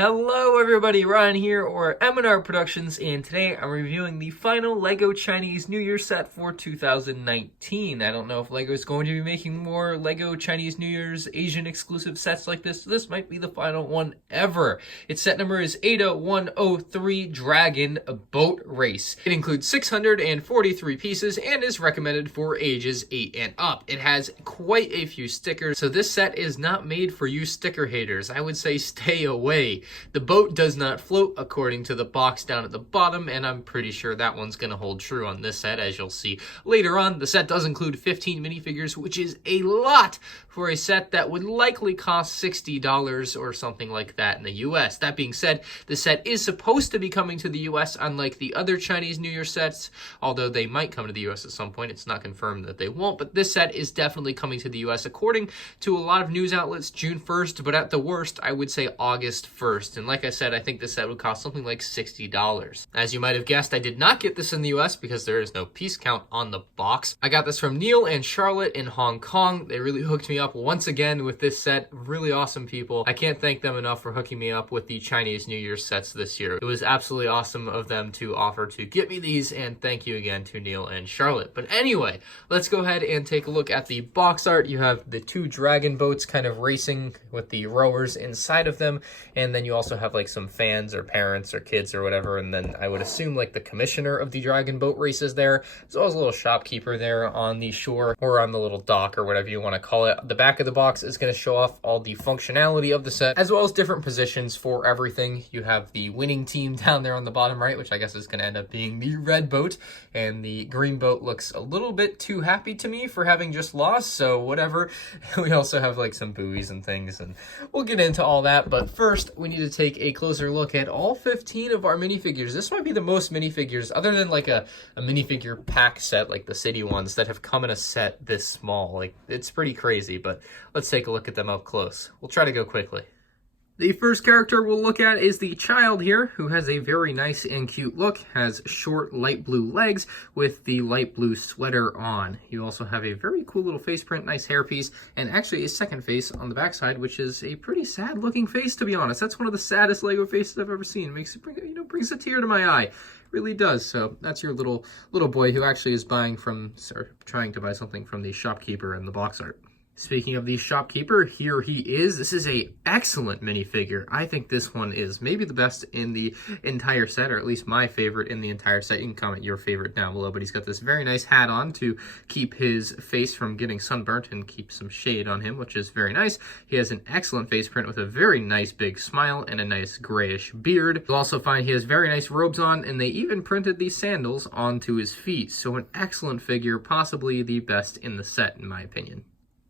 Hello everybody, Ryan here, or M&R Productions, and today I'm reviewing the final LEGO Chinese New Year set for 2019. I don't know if LEGO is going to be making more LEGO Chinese New Year's Asian exclusive sets like this, so this might be the final one ever. Its set number is 80103 Dragon Boat Race. It includes 643 pieces and is recommended for ages 8 and up. It has quite a few stickers, so this set is not made for you sticker haters. I would say stay away. The boat does not float according to the box down at the bottom, and I'm pretty sure that one's going to hold true on this set, as you'll see later on. The set does include 15 minifigures, which is a lot for a set that would likely cost $60 or something like that in the US. That being said, the set is supposed to be coming to the US, unlike the other Chinese New Year sets, although they might come to the US at some point. It's not confirmed that they won't, but this set is definitely coming to the US according to a lot of news outlets, June 1st, but at the worst, I would say August 1st. And like I said, I think this set would cost something like $60. As you might have guessed, I did not get this in the US because there is no piece count on the box. I got this from Neil and Charlotte in Hong Kong. They really hooked me up once again with this set. Really awesome people. I can't thank them enough for hooking me up with the Chinese New Year sets this year. It was absolutely awesome of them to offer to get me these, and thank you again to Neil and Charlotte. But anyway, let's go ahead and take a look at the box art. You have the two dragon boats kind of racing with the rowers inside of them, and then you also have like some fans or parents or kids or whatever, and then I would assume like the commissioner of the dragon boat races there, as well as a little shopkeeper there on the shore or on the little dock or whatever you want to call it. The back of the box is going to show off all the functionality of the set, as well as different positions for everything. You have the winning team down there on the bottom right, which I guess is going to end up being the red boat, and the green boat looks a little bit too happy to me for having just lost, so whatever. We also have like some buoys and things, and we'll get into all that, but first we need to take a closer look at all 15 of our minifigures. This might be the most minifigures, other than like a minifigure pack set like the city ones, that have come in a set this small. Like, it's pretty crazy, but let's take a look at them up close. We'll try to go quickly. The first character we'll look at is the child here, who has a very nice and cute look, has short light blue legs with the light blue sweater on. You also have a very cool little face print, nice hairpiece, and actually a second face on the backside, which is a pretty sad looking face, to be honest. That's one of the saddest LEGO faces I've ever seen. Makes it brings a tear to my eye. Really does. So that's your little boy who actually is trying to buy something from the shopkeeper in the box art. Speaking of the shopkeeper, here he is. This is a excellent minifigure. I think this one is maybe the best in the entire set, or at least my favorite in the entire set. You can comment your favorite down below, but he's got this very nice hat on to keep his face from getting sunburnt and keep some shade on him, which is very nice. He has an excellent face print with a very nice big smile and a nice grayish beard. You'll also find he has very nice robes on, and they even printed these sandals onto his feet. So an excellent figure, possibly the best in the set, in my opinion.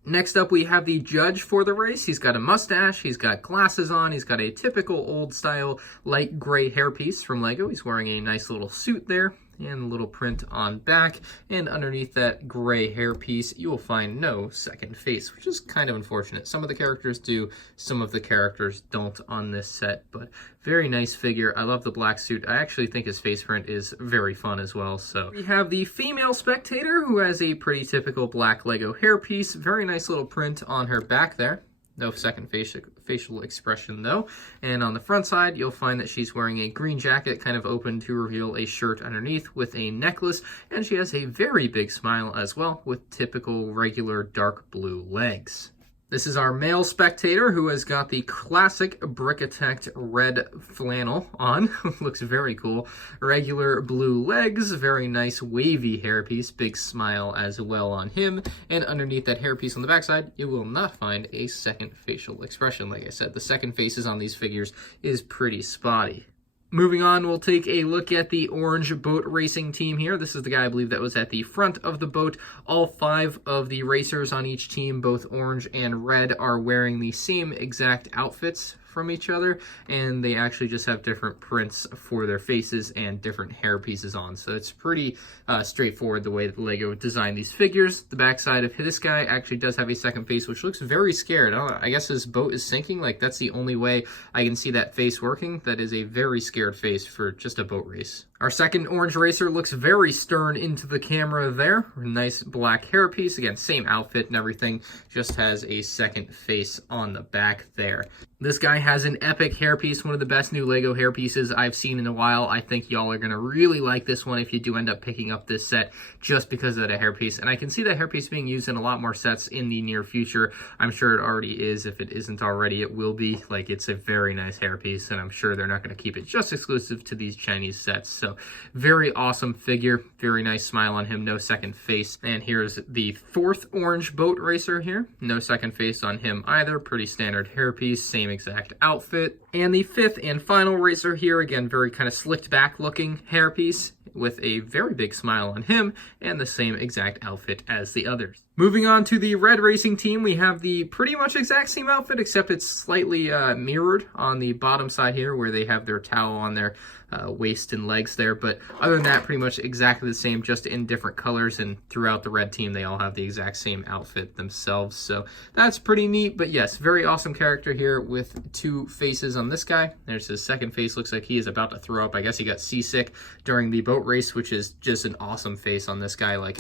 Next up, we have the judge for the race. He's got a mustache, he's got glasses on, he's got a typical old-style light gray hairpiece from LEGO. He's wearing a nice little suit there, and a little print on back, and underneath that gray hairpiece you will find no second face, which is kind of unfortunate. Some of the characters do, some of the characters don't on this set, but very nice figure. I love the black suit. I actually think his face print is very fun as well. So we have the female spectator, who has a pretty typical black LEGO hairpiece, very nice little print on her back there. No second facial expression though. And on the front side, you'll find that she's wearing a green jacket, kind of open to reveal a shirt underneath with a necklace. And she has a very big smile as well, with typical regular dark blue legs. This is our male spectator, who has got the classic Brickitect red flannel on. Looks very cool. Regular blue legs, very nice wavy hairpiece, big smile as well on him. And underneath that hairpiece on the backside, you will not find a second facial expression. Like I said, the second faces on these figures is pretty spotty. Moving on, we'll take a look at the orange boat racing team here. This is the guy, I believe, that was at the front of the boat. All 5 of the racers on each team, both orange and red, are wearing the same exact outfits from each other, and they actually just have different prints for their faces and different hair pieces on. So it's pretty straightforward the way that LEGO designed these figures. The backside of this guy actually does have a second face, which looks very scared. I don't know, I guess his boat is sinking. Like, that's the only way I can see that face working. That is a very scared face for just a boat race. Our second orange racer looks very stern into the camera there. Nice black hairpiece. Again, same outfit and everything, just has a second face on the back there. This guy has an epic hairpiece, one of the best new Lego hairpieces I've seen in a while. I think y'all are going to really like this one if you do end up picking up this set just because of that hairpiece. And I can see that hairpiece being used in a lot more sets in the near future. I'm sure it already is. If it isn't already, it will be. Like, it's a very nice hairpiece, and I'm sure they're not going to keep it just exclusive to these Chinese sets. So, very awesome figure. Very nice smile on him. No second face. And here's the fourth orange boat racer here. No second face on him either. Pretty standard hairpiece. Same exact outfit. And the fifth and final racer here, again, very kind of slicked back looking hairpiece with a very big smile on him and the same exact outfit as the others. Moving on to the red racing team, we have the pretty much exact same outfit, except it's slightly mirrored on the bottom side here where they have their towel on their waist and legs there. But other than that, pretty much exactly the same, just in different colors. And throughout the red team, they all have the exact same outfit themselves. So that's pretty neat. But yes, very awesome character here with two faces on this guy. There's his second face. Looks like he is about to throw up. I guess he got seasick during the boat race, which is just an awesome face on this guy. Like,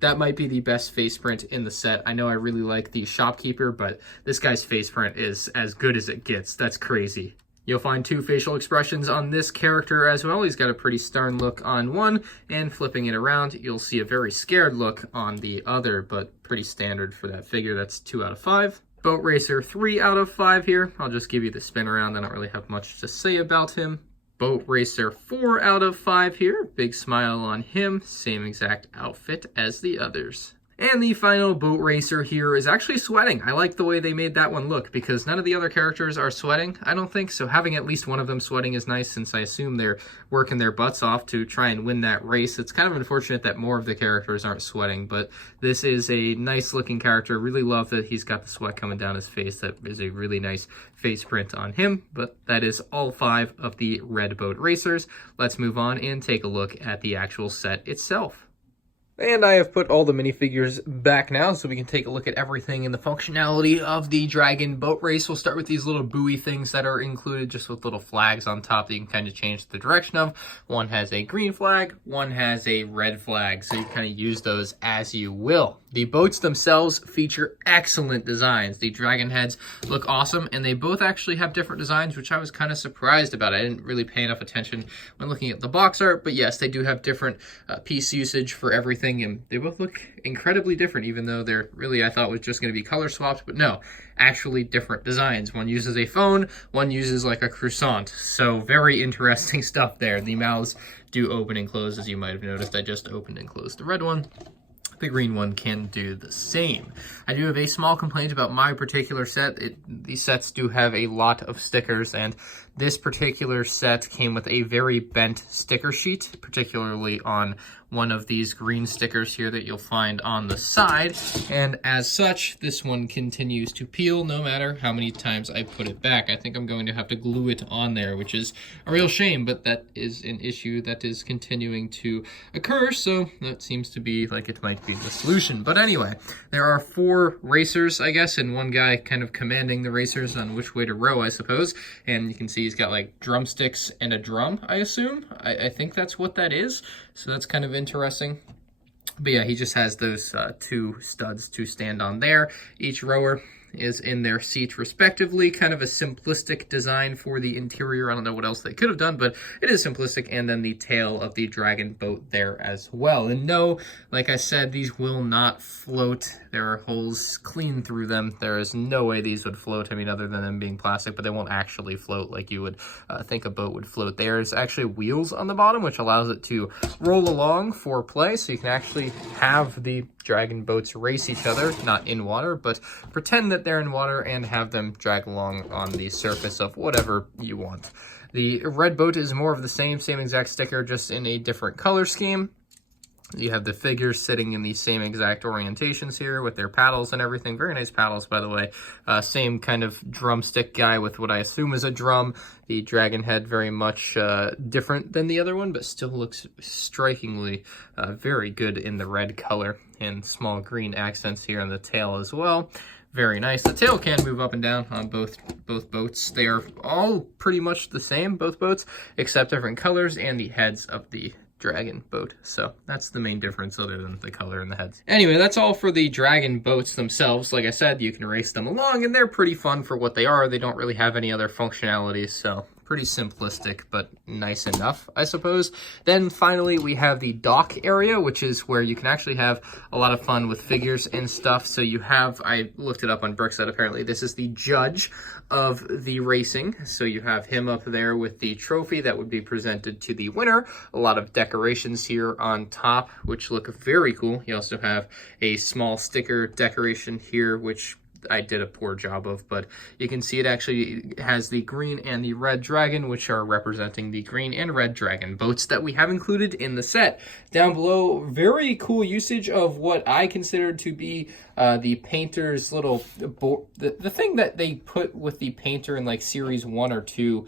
that might be the best face print in the set. I know I really like the shopkeeper, but this guy's face print is as good as it gets. That's crazy. You'll find two facial expressions on this character as well. He's got a pretty stern look on one, and flipping it around, you'll see a very scared look on the other, but pretty standard for that figure. That's 2 out of 5. Boat Racer, 3 out of 5 here. I'll just give you the spin around. I don't really have much to say about him. Boat Racer, 4 out of 5 here. Big smile on him. Same exact outfit as the others. And the final boat racer here is actually sweating. I like the way they made that one look because none of the other characters are sweating, I don't think. So having at least one of them sweating is nice since I assume they're working their butts off to try and win that race. It's kind of unfortunate that more of the characters aren't sweating, but this is a nice looking character. Really love that he's got the sweat coming down his face. That is a really nice face print on him, but that is all 5 of the red boat racers. Let's move on and take a look at the actual set itself. And I have put all the minifigures back now so we can take a look at everything in the functionality of the Dragon Boat Race. We'll start with these little buoy things that are included just with little flags on top that you can kind of change the direction of. One has a green flag, one has a red flag, so you kind of use those as you will. The boats themselves feature excellent designs. The dragon heads look awesome, and they both actually have different designs, which I was kind of surprised about. I didn't really pay enough attention when looking at the box art, but yes, they do have different piece usage for everything, and they both look incredibly different, even though they're really, I thought was just going to be color swapped, but no, actually different designs. One uses a phone, one uses like a croissant, so very interesting stuff there. The mouths do open and close, as you might have noticed. I just opened and closed the red one. The green one can do the same. I do have a small complaint about my particular set. These sets do have a lot of stickers, and this particular set came with a very bent sticker sheet, particularly on one of these green stickers here that you'll find on the side. And as such, this one continues to peel no matter how many times I put it back. I think I'm going to have to glue it on there, which is a real shame, but that is an issue that is continuing to occur, so that seems to be like it might be the solution. But anyway, there are 4 racers, I guess, and one guy kind of commanding the racers on which way to row, I suppose. And you can see he's got like drumsticks and a drum, I assume. I think that's what that is. So that's kind of interesting. But yeah, he just has those 2 studs to stand on there. Each rower is in their seat respectively. Kind of a simplistic design for the interior. I don't know what else they could have done, but it is simplistic. And then the tail of the dragon boat there as well. And no, like I said, these will not float. There are holes clean through them. There is no way these would float. I mean, other than them being plastic, but they won't actually float like you would think a boat would float. There's actually wheels on the bottom, which allows it to roll along for play. So you can actually have the dragon boats race each other, not in water, but pretend that they're in water and have them drag along on the surface of whatever you want. The red boat is more of the same exact sticker, just in a different color scheme. You have the figures sitting in the same exact orientations here with their paddles and everything. Very nice paddles, by the way. Same kind of drumstick guy with what I assume is a drum. The dragon head very much different than the other one, but still looks strikingly very good in the red color, and small green accents here on the tail as well. Very nice. The tail can move up and down on both boats. They are all pretty much the same, both boats, except different colors, and the heads of the dragon boat. So that's the main difference other than the color and the heads. Anyway, that's all for the dragon boats themselves. Like I said, you can race them along and they're pretty fun for what they are. They don't really have any other functionalities, so pretty simplistic, but nice enough, I suppose. Then finally, we have the dock area, which is where you can actually have a lot of fun with figures and stuff. So you have, I looked it up on Brickset, apparently this is the judge of the racing. So you have him up there with the trophy that would be presented to the winner. A lot of decorations here on top, which look very cool. You also have a small sticker decoration here, which I did a poor job of, but you can see it actually has the green and the red dragon, which are representing the green and red dragon boats that we have included in the set. Down below, very cool usage of what I consider to be the painter's little the thing that they put with the painter in like series 1 or 2.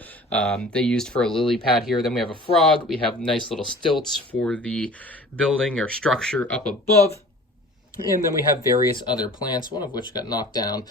They used for a lily pad here. Then we have a frog. We have nice little stilts for the building or structure up above. And then we have various other plants, one of which got knocked down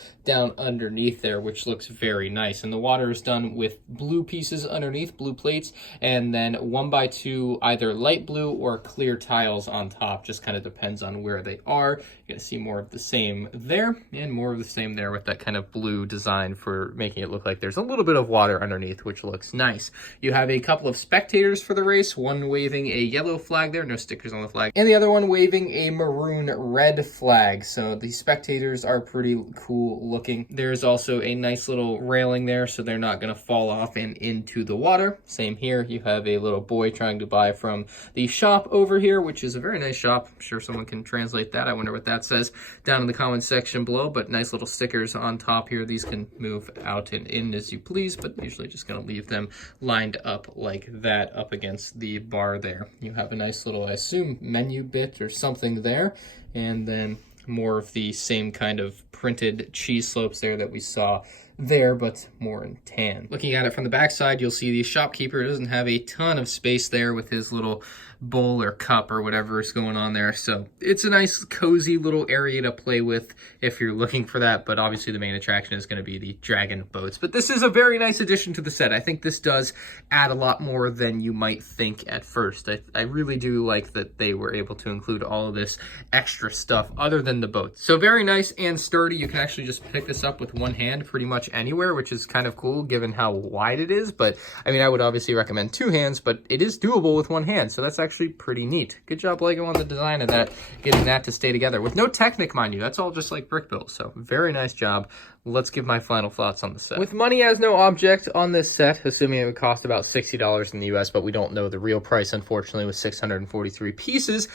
underneath there, which looks very nice. And the water is done with blue pieces underneath, blue plates, and then 1x2, either light blue or clear tiles on top. Just kind of depends on where they are. You're gonna see more of the same there, and more of the same there with that kind of blue design for making it look like there's a little bit of water underneath, which looks nice. You have a couple of spectators for the race, one waving a yellow flag there, no stickers on the flag, and the other one waving a maroon red flag. So the spectators are pretty cool looking. There's also a nice little railing there, so they're not going to fall off and into the water. Same here. You have a little boy trying to buy from the shop over here, which is a very nice shop. I'm sure someone can translate that. I wonder what that says down in the comments section below, but nice little stickers on top here. These can move out and in as you please, but usually just going to leave them lined up like that up against the bar there. You have a nice little, I assume, menu bit or something there. And then more of the same kind of printed cheese slopes there that we saw there, but more in tan. Looking at it from the backside, you'll see the shopkeeper doesn't have a ton of space there with his little bowl or cup or whatever is going on there. So it's a nice cozy little area to play with if you're looking for that, but obviously the main attraction is going to be the dragon boats. But this is a very nice addition to the set. I think this does add a lot more than you might think at first. I really do like that they were able to include all of this extra stuff other than the boats. So very nice and sturdy. You can actually just pick this up with one hand pretty much anywhere, which is kind of cool given how wide it is. But I mean, I would obviously recommend 2 hands, but it is doable with 1 hand. So that's actually pretty neat. Good job, Lego, on the design of that, getting that to stay together with no Technic, mind you. That's all just like brick built. So very nice job. Let's give my final thoughts on the set. With money as no object on this set, assuming it would cost about $60 in the US, but we don't know the real price, unfortunately, with 643 pieces,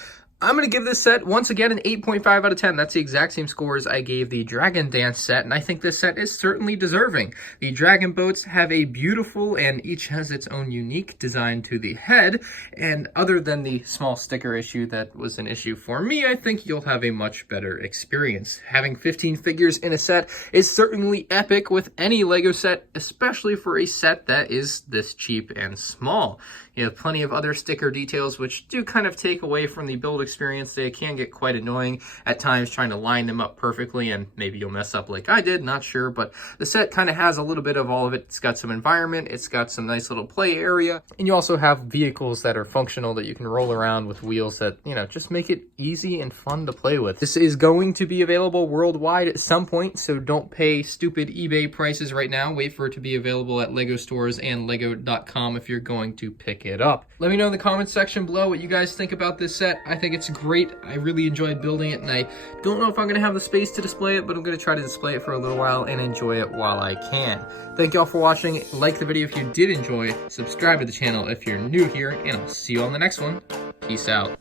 I'm going to give this set, once again, an 8.5 out of 10. That's the exact same scores I gave the Dragon Dance set, and I think this set is certainly deserving. The Dragon Boats have a beautiful, and each has its own unique design to the head, and other than the small sticker issue that was an issue for me, I think you'll have a much better experience. Having 15 figures in a set is certainly epic with any LEGO set, especially for a set that is this cheap and small. You have plenty of other sticker details which do kind of take away from the build experience. They can get quite annoying at times trying to line them up perfectly, and maybe you'll mess up like I did, not sure, but the set kind of has a little bit of all of it. It's got some environment, it's got some nice little play area, and you also have vehicles that are functional that you can roll around with wheels that, you know, just make it easy and fun to play with. This is going to be available worldwide at some point, so don't pay stupid eBay prices right now. Wait for it to be available at LEGO stores and lego.com if you're going to pick it up. Let me know in the comments section below what you guys think about this set. I think it's great. I really enjoyed building it, and I don't know if I'm going to have the space to display it, but I'm going to try to display it for a little while and enjoy it while I can. Thank y'all for watching. Like the video if you did enjoy. Subscribe to the channel if you're new here, and I'll see you on the next one. Peace out.